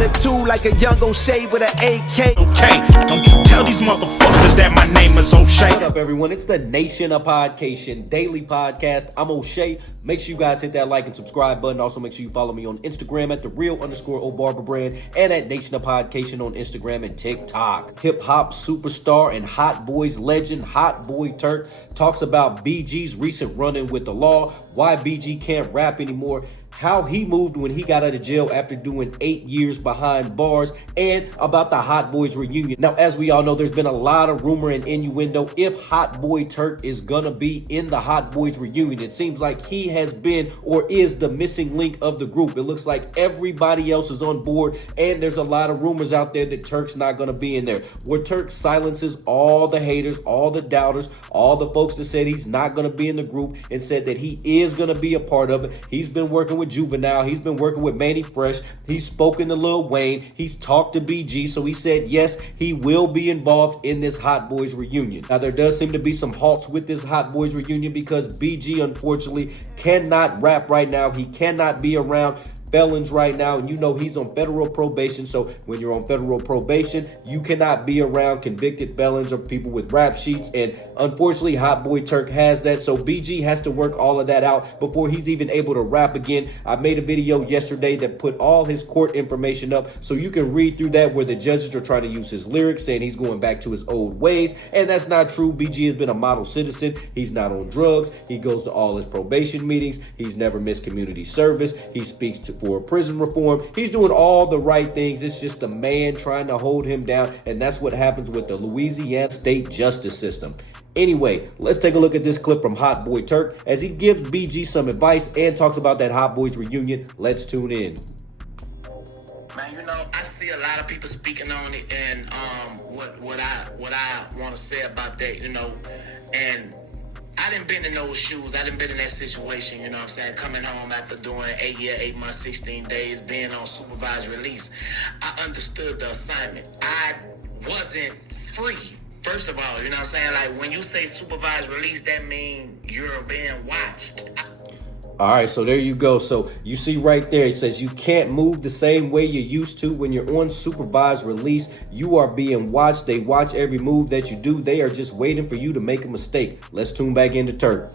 a two like a young O'Shea with an AK. Okay, don't you tell these motherfuckers that my name is O'Shea. What up, everyone? It's the Nation of Podcation daily podcast. I'm O'Shea. Make sure you guys hit that like and subscribe button. Also, make sure you follow me on Instagram at @the_real_O'Barber and at Nation of Podcation on Instagram and TikTok. Hip hop superstar and Hot Boys legend Hot Boy Turk talks about BG's recent run-in with the law, why BG can't rap anymore, how he moved when he got out of jail after doing 8 years behind bars, and about the Hot Boys reunion. Now, as we all know, there's been a lot of rumor and innuendo if Hot Boy Turk is gonna be in the Hot Boys reunion. It seems like he has been or is the missing link of the group. It looks like everybody else is on board, and there's a lot of rumors out there that Turk's not gonna be in there. Where Turk silences all the haters, all the doubters, all the folks that said he's not gonna be in the group and said that he is gonna be a part of it. He's been working with Juvenile. He's been working with Manny Fresh. He's spoken to Lil Wayne. He's talked to BG. So he said, yes, he will be involved in this Hot Boys reunion. Now, there does seem to be some halts with this Hot Boys reunion because BG, unfortunately, cannot rap right now. He cannot be around felons right now, and you know he's on federal probation. So when you're on federal probation, you cannot be around convicted felons or people with rap sheets, and unfortunately Hot Boy Turk has that. So BG has to work all of that out before he's even able to rap again. I made a video yesterday that put all his court information up so you can read through that, where the judges are trying to use his lyrics saying he's going back to his old ways, and that's not true. BG has been a model citizen. He's not on drugs. He goes to all his probation meetings. He's never missed community service. He speaks for prison reform. He's doing all the right things. It's just the man trying to hold him down, and that's what happens with the Louisiana state justice system. Anyway, let's take a look at this clip from Hot Boy Turk as he gives BG some advice and talks about that Hot Boys reunion. Let's tune in. Man, you know, I see a lot of people speaking on it, and what I want to say about that, you know, and I done been in those shoes. I done been in that situation, you know what I'm saying? Coming home after doing 8 months, 16 days, being on supervised release. I understood the assignment. I wasn't free. First of all, you know what I'm saying? Like, when you say supervised release, that means you're being watched. All right, so there you go. So you see right there, it says you can't move the same way you used to when you're on supervised release. You are being watched. They watch every move that you do. They are just waiting for you to make a mistake. Let's tune back into Turk.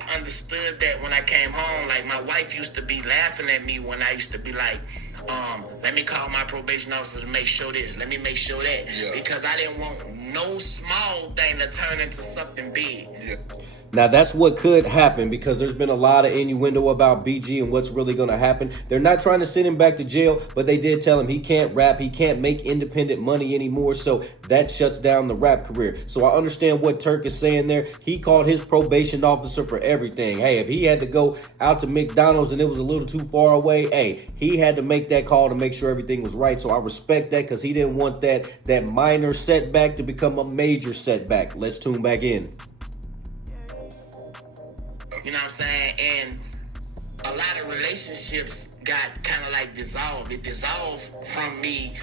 I understood that when I came home. Like, my wife used to be laughing at me when I used to be like, let me call my probation officer to make sure this, let me make sure that. Yeah. Because I didn't want no small thing to turn into something big. Yeah. Now, that's what could happen because there's been a lot of innuendo about BG and what's really going to happen. They're not trying to send him back to jail, but they did tell him he can't rap. He can't make independent money anymore. So that shuts down the rap career. So I understand what Turk is saying there. He called his probation officer for everything. Hey, if he had to go out to McDonald's and it was a little too far away, hey, he had to make that call to make sure everything was right. So I respect that because he didn't want that minor setback to become a major setback. Let's tune back in. You know what I'm saying? And a lot of relationships got kind of like dissolved. It dissolved from me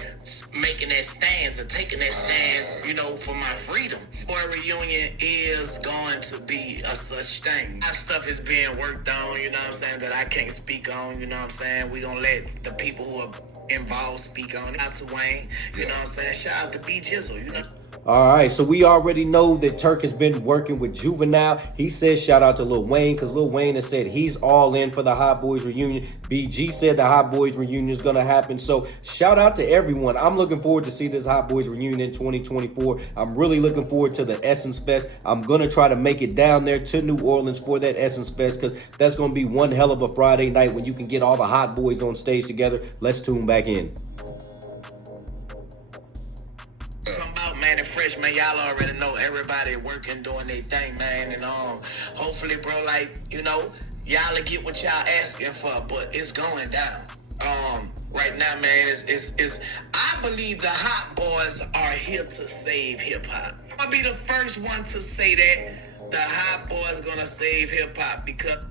making that stance or taking that stance, you know, for my freedom. Or a reunion is going to be a such thing. Our stuff is being worked on, you know what I'm saying, that I can't speak on, you know what I'm saying? We're going to let the people who are involved speak on it. Out to Wayne, you know what I'm saying? Shout out to B Jizzle, you know. All right, so we already know that Turk has been working with Juvenile. He says shout out to Lil Wayne because Lil Wayne has said he's all in for the Hot Boys reunion. BG said the Hot Boys reunion is going to happen. So shout out to everyone. I'm looking forward to see this Hot Boys reunion in 2024. I'm really looking forward to the Essence Fest. I'm going to try to make it down there to New Orleans for that Essence Fest because that's going to be one hell of a Friday night when you can get all the Hot Boys on stage together. Let's tune back in. Fresh, man, y'all already know everybody working, doing their thing, man, and hopefully, bro, like, you know, y'all will get what y'all asking for, but it's going down. Right now, man, it's I believe the Hot Boys are here to save hip hop. I'll be the first one to say that the Hot Boys gonna save hip hop because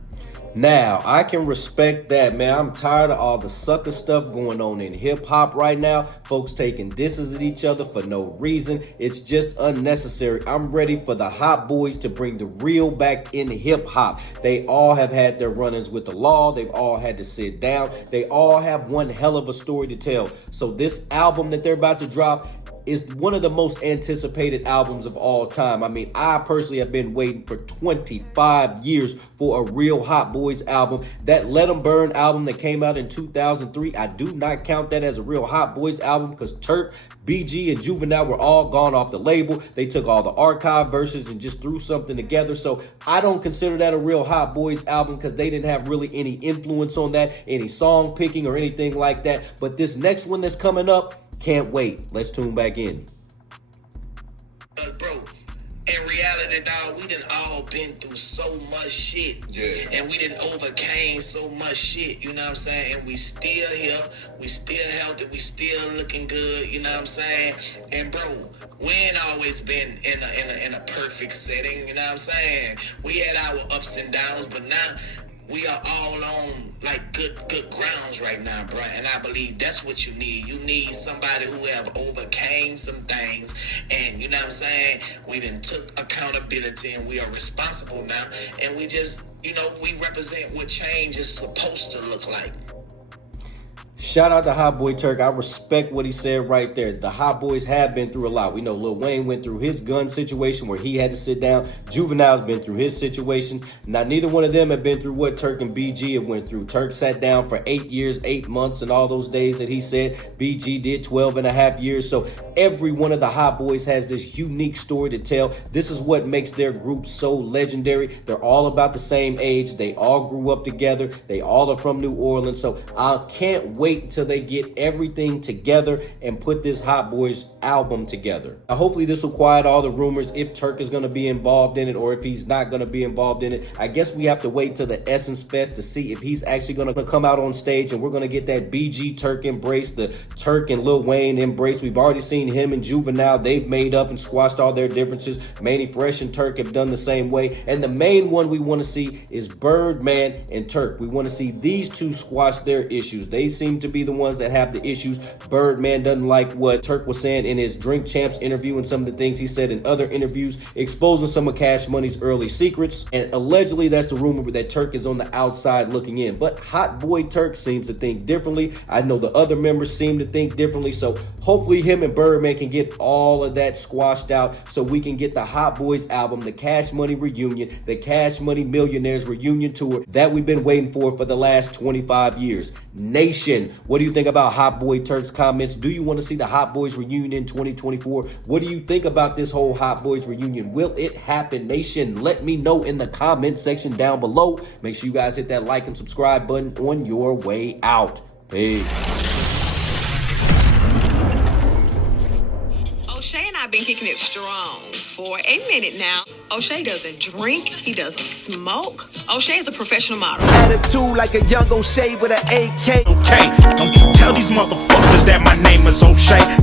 Now, I can respect that, man. I'm tired of all the sucker stuff going on in hip hop right now. Folks taking disses at each other for no reason. It's just unnecessary. I'm ready for the Hot Boys to bring the real back in hip hop. They all have had their run-ins with the law. They've all had to sit down. They all have one hell of a story to tell. So this album that they're about to drop is one of the most anticipated albums of all time. I mean, I personally have been waiting for 25 years for a real Hot Boys album. That Let 'Em Burn album that came out in 2003, I do not count that as a real Hot Boys album because Turk, BG, and Juvenile were all gone off the label. They took all the archive verses and just threw something together. So I don't consider that a real Hot Boys album because they didn't have really any influence on that, any song picking or anything like that. But this next one that's coming up, can't wait. Let's tune back in. Bro, in reality, dog, we done all been through so much shit. Yeah. And we done overcame so much shit, you know what I'm saying? And we still here, we still healthy, we still looking good, you know what I'm saying? And bro, we ain't always been in a perfect setting, you know what I'm saying? We had our ups and downs, but now we are all on like good grounds right now, bro. And I believe that's what you need. You need somebody who have overcame some things. And you know what I'm saying? We done took accountability and we are responsible now. And we just, you know, we represent what change is supposed to look like. Shout out to Hot Boy Turk. I respect what he said right there. The Hot Boys have been through a lot. We know Lil Wayne went through his gun situation where he had to sit down. Juvenile's been through his situations. Now, neither one of them have been through what Turk and BG have went through. Turk sat down for 8 years, 8 months, and all those days that he said. BG did 12 and a half years. So every one of the Hot Boys has this unique story to tell. This is what makes their group so legendary. They're all about the same age. They all grew up together. They all are from New Orleans. So I can't wait until they get everything together and put this Hot Boys album together. Now, hopefully this will quiet all the rumors if Turk is going to be involved in it or if he's not going to be involved in it. I guess we have to wait till the Essence Fest to see if he's actually going to come out on stage and we're going to get that BG Turk embrace, the Turk and Lil Wayne embrace. We've already seen him and Juvenile. They've made up and squashed all their differences. Manny Fresh and Turk have done the same way. And the main one we want to see is Birdman and Turk. We want to see these two squash their issues. They seem to be the ones that have the issues. Birdman doesn't like what Turk was saying in his Drink Champs interview and some of the things he said in other interviews, exposing some of Cash Money's early secrets. And allegedly, that's the rumor that Turk is on the outside looking in. But Hot Boy Turk seems to think differently. I know the other members seem to think differently. So hopefully him and Birdman can get all of that squashed out so we can get the Hot Boys album, the Cash Money reunion, the Cash Money Millionaires reunion tour that we've been waiting for the last 25 years. Nation, what do you think about Hot Boy Turk's comments? Do you want to see the Hot Boys reunion in 2024? What do you think about this whole Hot Boys reunion? Will it happen? Nation, let me know in the comment section down below. Make sure you guys hit that like and subscribe button on your way out. Peace. O'Shea and I have been kicking it strong for a minute now. O'Shea doesn't drink. He doesn't smoke. O'Shea is a professional model. Attitude like a young O'Shea with an AK. Okay, don't you tell these motherfuckers that my name is O'Shea.